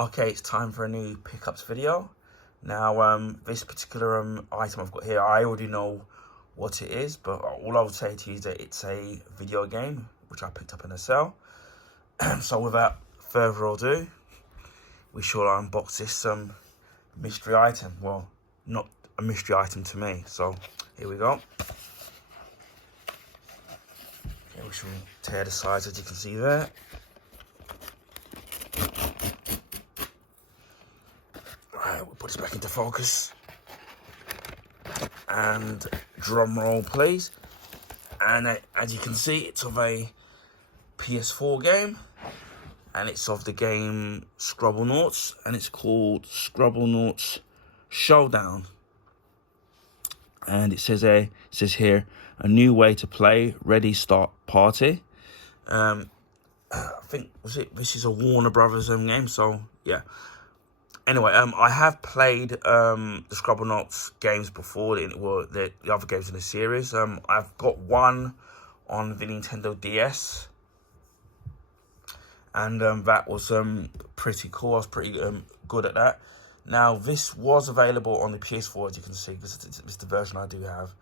Okay, it's time for a new pickups video. Now, this particular item I've got here, I already know what it is, but all I would say to you is that it's a video game, which I picked up in a sale. So without further ado, we shall unbox this mystery item. Well, not a mystery item to me, so here we go. Okay, we shall tear the sides, as you can see there. Right, we'll put this back into focus. And drum roll, please. And as you can see, it's of a PS4 game. And it's of the game Scribblenauts. And it's called Scribblenauts Showdown. And it says here, a new way to play, ready, start, party. I think, this is a Warner Brothers game, so yeah. Anyway, I have played the Scribblenauts games before, the other games in the series. I've got one on the Nintendo DS, and that was pretty cool. I was pretty good at that. Now, this was available on the PS4, as you can see, because it's the version I do have,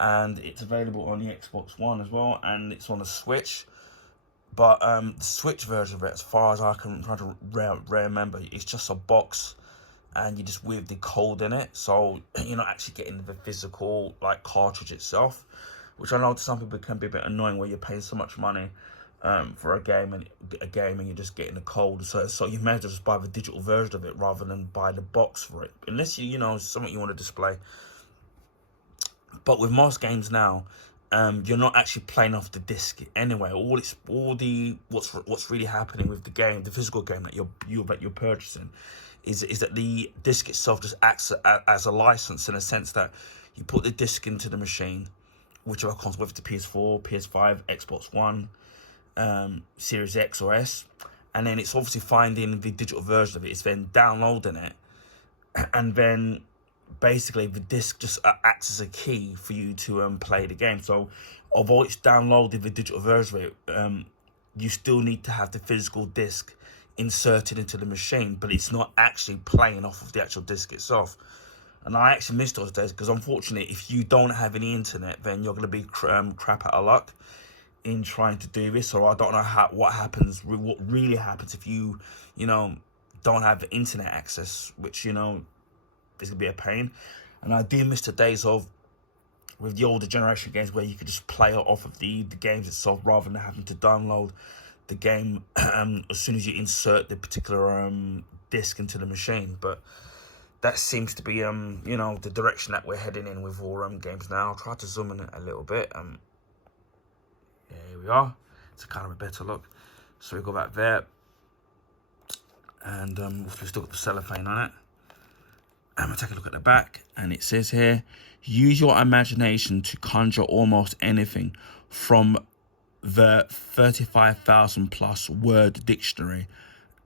and it's available on the Xbox One as well, and it's on the Switch. But the Switch version of it, as far as I can try to remember, it's just a box and you just with the code in it. So you're not actually getting the physical cartridge itself, which I know to some people can be a bit annoying where you're paying so much money for a game and you're just getting the code. So you may as well just buy the digital version of it rather than buy the box for it, unless you know something you want to display. But with most games now, you're not actually playing off the disc anyway. What's really happening with the game, the physical game that you're purchasing, is that the disc itself just acts as a license, in a sense that you put the disc into the machine, whichever comes with the PS4, PS5, Xbox One, Series X or S, and then it's obviously finding the digital version of it. It's then downloading it, and then basically the disc just acts as a key for you to play the game. So although it's downloaded the digital version of it, you still need to have the physical disc inserted into the machine, but it's not actually playing off of the actual disc itself. And I actually miss those days, because unfortunately, if you don't have any internet, then you're going to be crap out of luck in trying to do this. So I don't know what really happens if you don't have the internet access, which it's gonna be a pain. And I do miss the days of with the older generation games where you could just play it off of the games itself rather than having to download the game as soon as you insert the particular disc into the machine. But that seems to be the direction that we're heading in with all games now. I'll try to zoom in a little bit. Yeah, here we are. It's a kind of a better look. So we go back there, and we've still got the cellophane on it. I'm going to take a look at the back, and it says here, use your imagination to conjure almost anything from the 35,000 plus word dictionary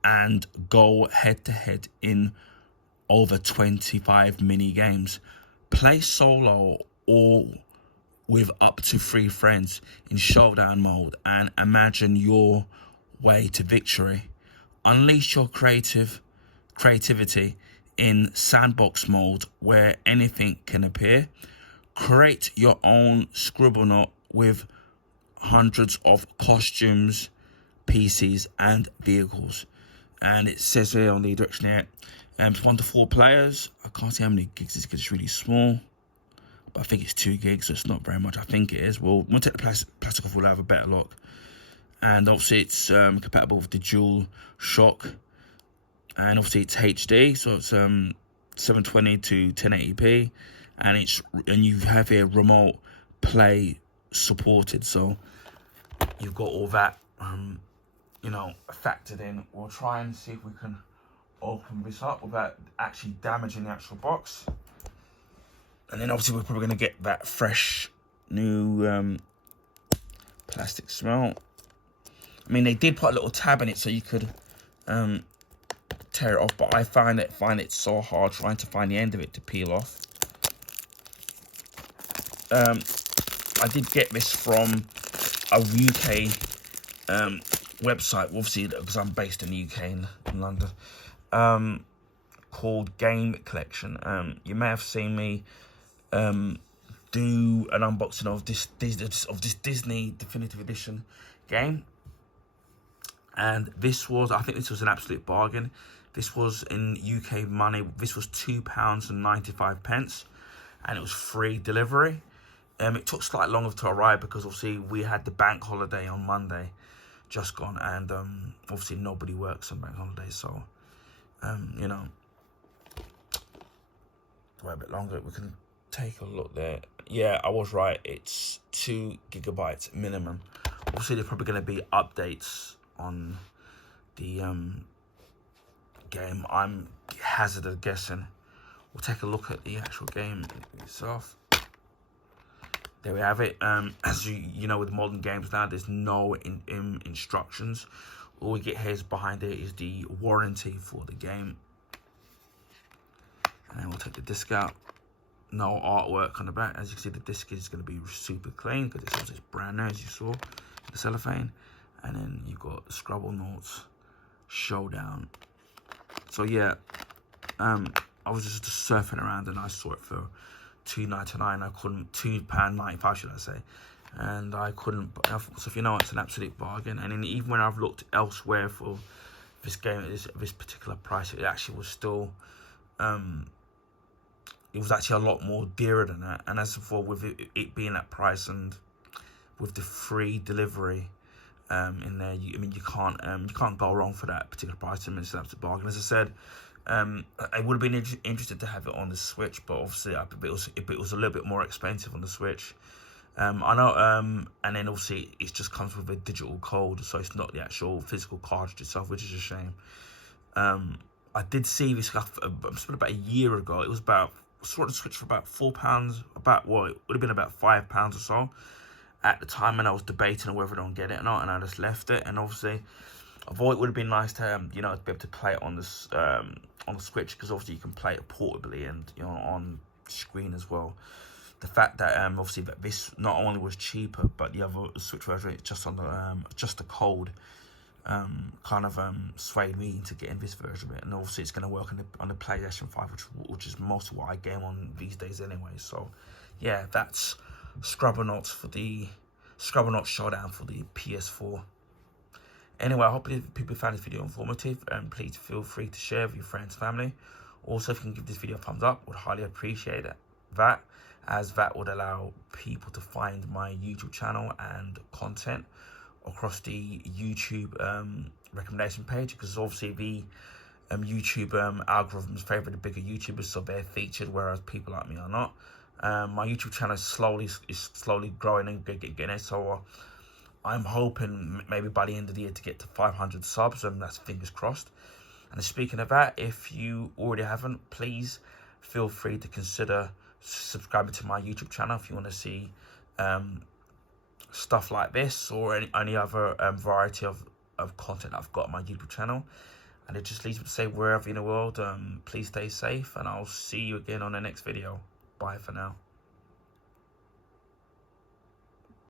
and go head to head in over 25 mini games. Play solo or with up to 3 friends in showdown mode and imagine your way to victory. Unleash your creativity in sandbox mode where anything can appear. Create your own Scribblenaut with hundreds of costumes, PCs and vehicles. And it says here on the direction here, it's 1 to 4 players. I can't see how many gigs this is because it's really small, but I think it's 2 gigs, so it's not very much. I think it is. Well, we'll take the plastic off, we'll have a better look. And obviously it's compatible with the Dual Shock. And obviously it's HD, so it's 720 to 1080p, and you have here remote play supported. So you've got all that, factored in. We'll try and see if we can open this up without actually damaging the actual box. And then obviously we're probably going to get that fresh new plastic smell. I mean, they did put a little tab in it so you could tear it off, but I find it so hard trying to find the end of it to peel off. I did get this from a UK website, obviously because I'm based in the UK in London, called Game Collection. You may have seen me do an unboxing of this Disney Definitive Edition game, and I think this was an absolute bargain. This was in UK money. This was £2.95, and it was free delivery. It took slightly longer to arrive because obviously we had the bank holiday on Monday just gone, and obviously nobody works on bank holidays, so you know, wait a bit longer. We can take a look there. Yeah, I was right. It's 2 GB minimum. Obviously, there's probably going to be updates on the game. I'm hazardous guessing. We'll take a look at the actual game itself. There we have it. As you know, with modern games now, there's no instructions. All we get here is behind it is the warranty for the game. And then we'll take the disc out. No artwork on the back. As you can see, the disc is going to be super clean because it's brand new, as you saw, the cellophane. And then you've got Scribblenauts, Showdown. So yeah, I was just surfing around and I saw it for £2.99. I couldn't, £2.95 should I say, and I couldn't. So if you know, it's an absolute bargain. And then even when I've looked elsewhere for this game at this particular price, it actually was still it was actually a lot more dearer than that. And as for with it being that price and with the free delivery in there, you can't go wrong for that particular price. I mean, it's an absolute bargain. As I said, I would have been interested to have it on the Switch, but obviously it was a little bit more expensive on the Switch. I know, and then obviously it just comes with a digital code, so it's not the actual physical cartridge itself, which is a shame. I did see this stuff about a year ago. It was about, saw the Switch for about £4, it would have been about £5 or so at the time, and I was debating whether to get it or not, and I just left it. And obviously, I thought it would have been nice to be able to play it on this on the Switch, because obviously you can play it portably and on screen as well. The fact that obviously that this not only was cheaper, but the other Switch version, it's just on the just the code kind of swayed me into getting this version of it. And obviously it's going to work on the PlayStation 5, which is most of what I game on these days anyway. So yeah, that's Scribblenauts Showdown for the PS4. Anyway, I hope people found this video informative, and please feel free to share with your friends and family. Also, if you can give this video a thumbs up, would highly appreciate that, as that would allow people to find my YouTube channel and content across the YouTube recommendation page, because obviously the YouTube algorithms favour the bigger YouTubers, so they're featured, whereas people like me are not. My YouTube channel is slowly growing and getting it, so I'm hoping maybe by the end of the year to get to 500 subs, and that's fingers crossed. And speaking of that, if you already haven't, please feel free to consider subscribing to my YouTube channel if you want to see stuff like this or any other variety of content I've got on my YouTube channel. And it just leaves me to say, wherever in the world, please stay safe, and I'll see you again on the next video. Bye for now.